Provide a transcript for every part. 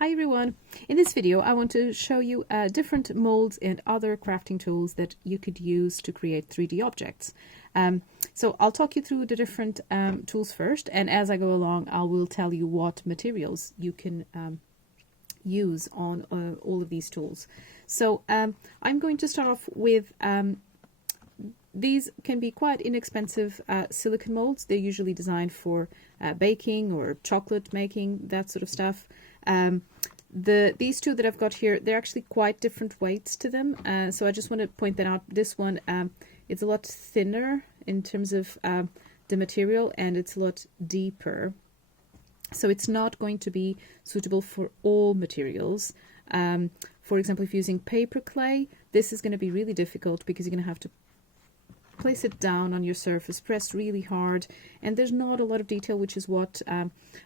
Hi everyone! In this video I want to show you different molds and other crafting tools that you could use to create 3D objects. So I'll talk you through the different tools first, and as I go along I will tell you what materials you can use on all of these tools. So I'm going to start off with these can be quite inexpensive silicone molds. They're usually designed for baking or chocolate making, that sort of stuff. These two that I've got here, they're actually quite different weights to them. So I just want to point that out. This one, it's a lot thinner in terms of the material, and it's a lot deeper. So it's not going to be suitable for all materials. For example, if you're using paper clay, this is going to be really difficult because you're going to have to place it down on your surface, press really hard, and there's not a lot of detail, which is what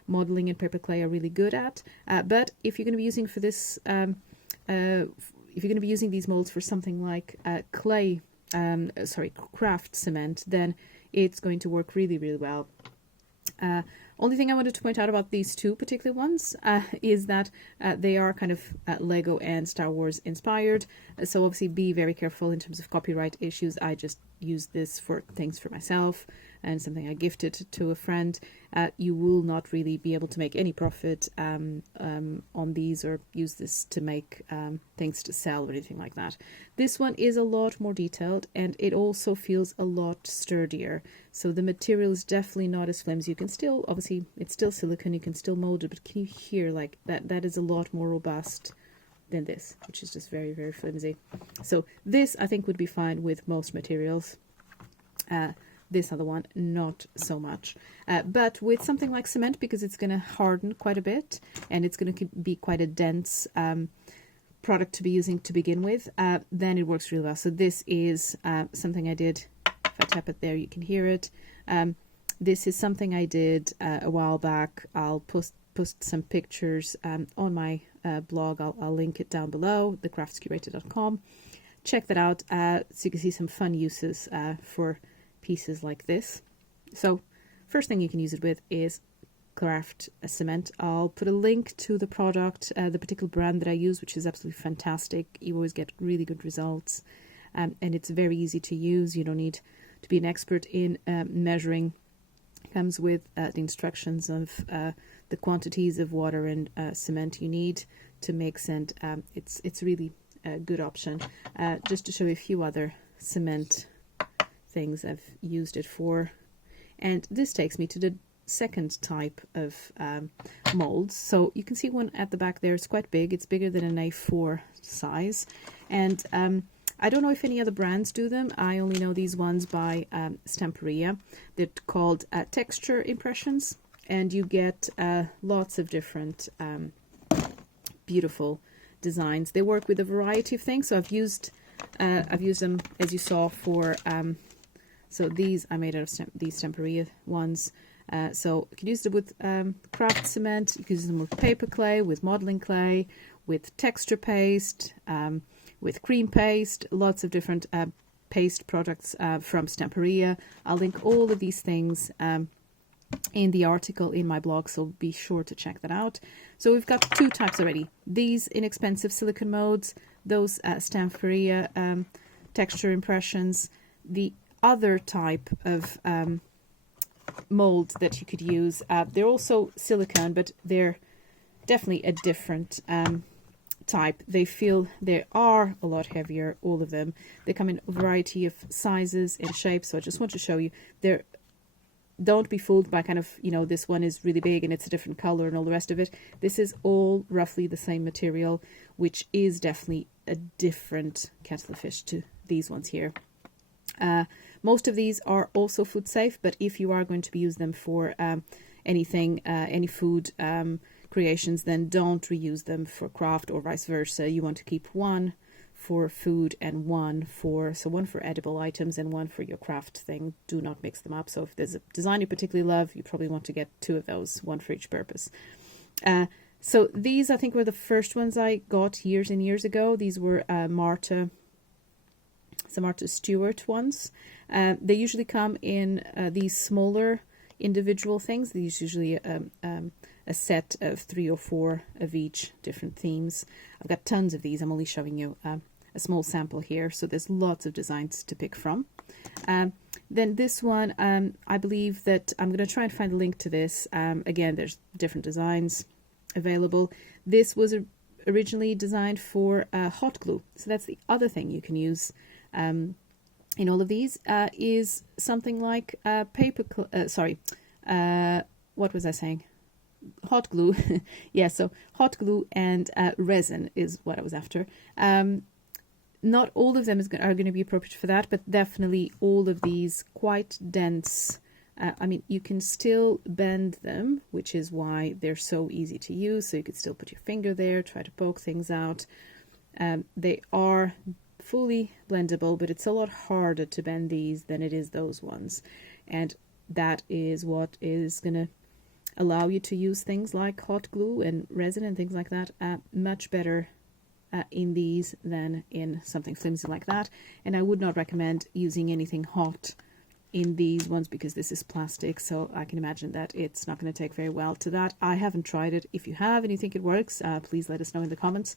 modeling and paper clay are really good at. But if you're going to be using for this, if you're going to be using these molds for something like craft cement, then it's going to work really, really well. Only thing I wanted to point out about these two particular ones is that they are kind of Lego and Star Wars inspired. So obviously be very careful in terms of copyright issues. I just use this for things for myself and something I gifted to a friend. You will not really be able to make any profit on these or use this to make things to sell or anything like that. This one is a lot more detailed, and it also feels a lot sturdier. So the material is definitely not as flimsy. You can still, obviously it's still silicone, you can still mold it, but can you hear like that is a lot more robust than this, which is just very, very flimsy. So this I think would be fine with most materials. This other one, not so much. But with something like cement, because it's going to harden quite a bit and it's going to be quite a dense product to be using to begin with, then it works really well. So this is something I did. If I tap it there, you can hear it. This is something I did a while back. I'll post some pictures on my blog. I'll link it down below, thecraftscurator.com. Check that out so you can see some fun uses for pieces like this. So first thing you can use it with is craft cement. I'll put a link to the product, the particular brand that I use, which is absolutely fantastic. You always get really good results, and it's very easy to use. You don't need to be an expert in measuring. It comes with the instructions of the quantities of water and cement you need to mix, and it's really a good option. Just to show you a few other cement things I've used it for, and this takes me to the second type of molds. So you can see one at the back there. It's quite big. It's bigger than an A4 size, and I don't know if any other brands do them. I only know these ones by Stamperia. They're called texture impressions, and you get lots of different beautiful designs. They work with a variety of things. So I've used them, as you saw, for so these I made out of these Stamperia ones. So you can use them with craft cement, you can use them with paper clay, with modeling clay, with texture paste, with cream paste, lots of different paste products from Stamperia. I'll link all of these things in the article in my blog, so be sure to check that out. So we've got two types already. These inexpensive silicone molds, those Stamperia texture impressions. The other type of mold that you could use, they're also silicone, but they're definitely a different type. They are a lot heavier, all of them. They come in a variety of sizes and shapes, so I just want to show you. Don't be fooled by kind of, this one is really big and it's a different color and all the rest of it. This is all roughly the same material, which is definitely a different kettle of fish to these ones here. Most of these are also food safe, but if you are going to be using them for anything, any food creations, then don't reuse them for craft or vice versa. You want to keep one for food and one for edible items and one for your craft thing. Do not mix them up. So if there's a design you particularly love, you probably want to get two of those, one for each purpose. So these I think were the first ones I got years and years ago. These were Martha Stewart ones. They usually come in these smaller individual things. These usually a set of 3 or 4 of each different themes. I've got tons of these. I'm only showing you a small sample here, so there's lots of designs to pick from. Then this one, I believe that I'm going to try and find a link to this. Again, there's different designs available. This was originally designed for hot glue, so that's the other thing you can use in all of these, is something like what was I saying? Hot glue. Yeah, so hot glue and resin is what I was after. Not all of them are going to be appropriate for that, but definitely all of these quite dense. I mean, you can still bend them, which is why they're so easy to use. So you could still put your finger there, try to poke things out. They are fully blendable, but it's a lot harder to bend these than it is those ones. And that is what is going to allow you to use things like hot glue and resin and things like that much better in these than in something flimsy like that. And I would not recommend using anything hot in these ones because this is plastic, so I can imagine that it's not going to take very well to that. I haven't tried it. If you have and you think it works, please let us know in the comments.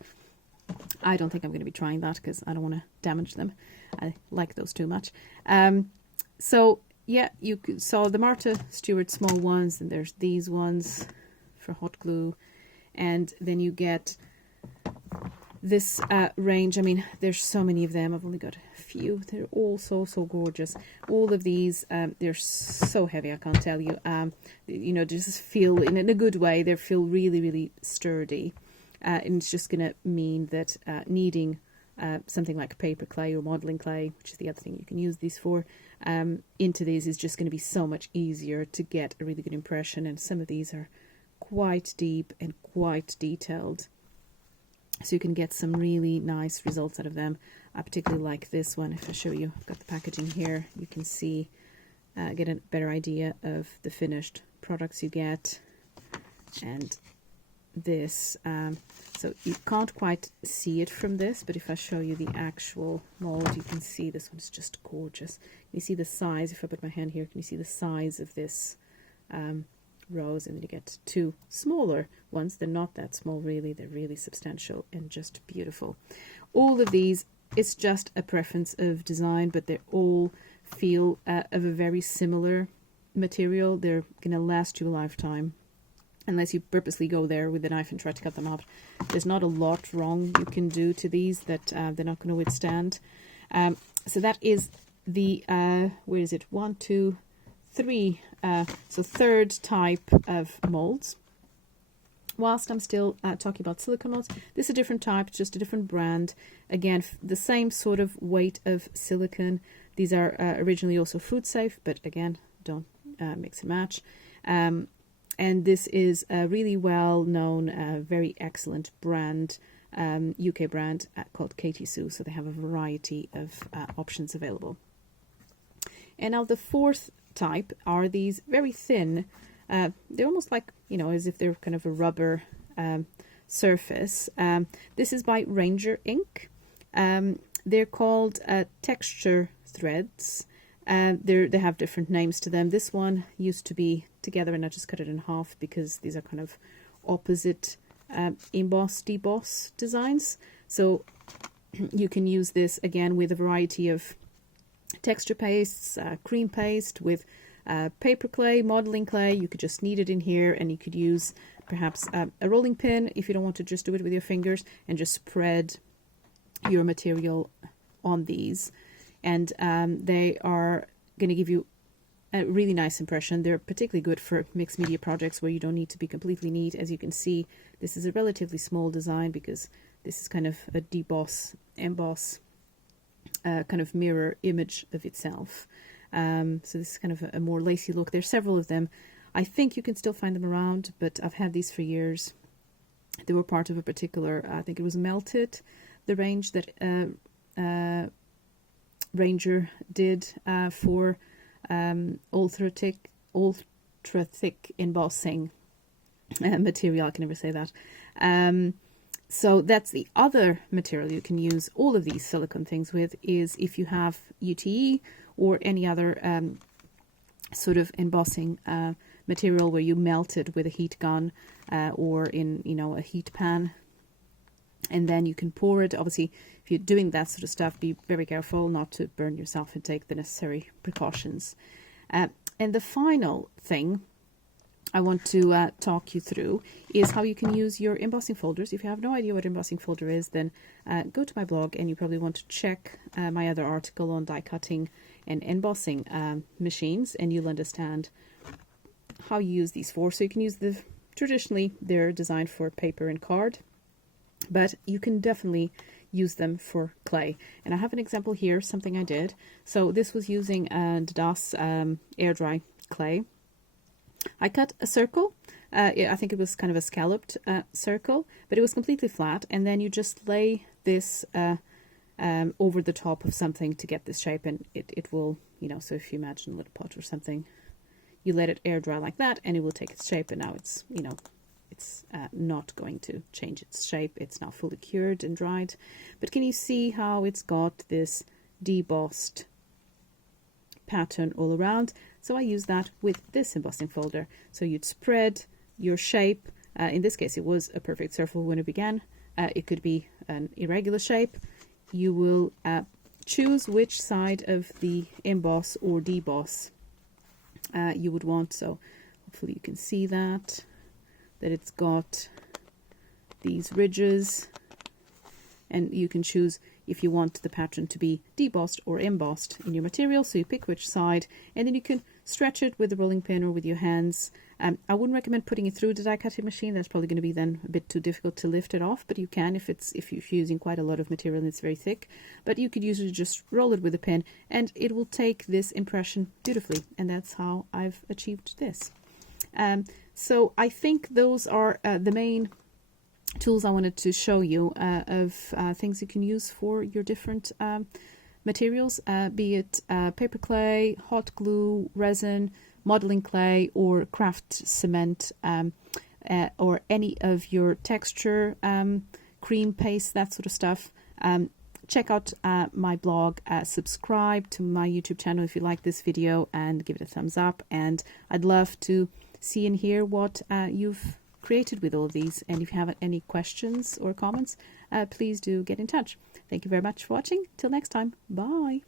I don't think I'm going to be trying that because I don't want to damage them. I like those too much. So yeah, you saw the Martha Stewart small ones, and there's these ones for hot glue, and then you get this range. I mean, there's so many of them. I've only got a few. They're all so gorgeous. All of these, they're so heavy, I can't tell you. You know, just feel in a good way. They feel really sturdy, and it's just going to mean that needing something like paper clay or modeling clay, which is the other thing you can use these for, into these is just going to be so much easier to get a really good impression. And some of these are quite deep and quite detailed, so you can get some really nice results out of them. I particularly like this one. If I show you, I've got the packaging here, you can see, get a better idea of the finished products you get. And this, so you can't quite see it from this, but if I show you the actual mold, you can see this one's just gorgeous. You see the size. If I put my hand here, can you see the size of this rose? And then you get 2 smaller ones. They're not that small really, they're really substantial and just beautiful. All of these, it's just a preference of design, but they all feel of a very similar material. They're gonna last you a lifetime unless you purposely go there with a knife and try to cut them up. There's not a lot wrong you can do to these that they're not going to withstand. So that is the where is it, 1, 2, 3, so third type of molds. Whilst I'm still talking about silicone molds, this is a different type, just a different brand. Again, the same sort of weight of silicone. These are originally also food safe, but again, don't mix and match. And this is a really well-known, very excellent brand, UK brand called Katie Sue. So they have a variety of options available. And now the fourth type are these very thin. They're almost like, you know, as if they're kind of a rubber surface. This is by Ranger Ink. They're called texture threads. They have different names to them. This one used to be together, and I just cut it in half because these are kind of opposite emboss deboss designs. So you can use this again with a variety of texture pastes, cream paste, with paper clay, modeling clay. You could just knead it in here, and you could use perhaps a rolling pin if you don't want to just do it with your fingers, and just spread your material on these. And they are going to give you a really nice impression. They're particularly good for mixed media projects where you don't need to be completely neat. As you can see, this is a relatively small design because this is kind of a deboss, emboss, kind of mirror image of itself. So this is kind of a more lacy look. There's several of them. I think you can still find them around, but I've had these for years. They were part of a particular, I think it was Melted, the range that Ranger did for ultra thick embossing material. I can never say that. So that's the other material you can use all of these silicone things with, is if you have UTE or any other sort of embossing material where you melt it with a heat gun or in, you know, a heat pan. And then you can pour it. Obviously, if you're doing that sort of stuff, be very careful not to burn yourself and take the necessary precautions. And the final thing I want to talk you through is how you can use your embossing folders. If you have no idea what embossing folder is, then go to my blog, and you probably want to check my other article on die cutting and embossing machines, and you'll understand how you use these for. So you can use traditionally they're designed for paper and card, but you can definitely use them for clay. And I have an example here, something I did. So this was using Das air dry clay. I cut a circle. I think it was kind of a scalloped circle, but it was completely flat. And then you just lay this over the top of something to get this shape, and it will, you know, so if you imagine a little pot or something, you let it air dry like that, and it will take its shape. And now it's, you know, it's not going to change its shape. It's now fully cured and dried. But can you see how it's got this debossed pattern all around? So I use that with this embossing folder. So you'd spread your shape. In this case, it was a perfect circle when it began. It could be an irregular shape. You will choose which side of the emboss or deboss you would want. So hopefully you can see that it's got these ridges, and you can choose if you want the pattern to be debossed or embossed in your material. So you pick which side, and then you can stretch it with a rolling pin or with your hands. I wouldn't recommend putting it through the die cutting machine. That's probably going to be then a bit too difficult to lift it off, but you can if you're using quite a lot of material and it's very thick. But you could usually just roll it with a pin, and it will take this impression beautifully, and that's how I've achieved this. So I think those are the main tools I wanted to show you of things you can use for your different materials, be it paper clay, hot glue, resin, modeling clay, or craft cement, or any of your texture, cream paste, that sort of stuff. Check out my blog, subscribe to my YouTube channel if you like this video, and give it a thumbs up. And I'd love to see and hear what you've created with all of these. And if you have any questions or comments, please do get in touch. Thank you very much for watching. Till next time. Bye.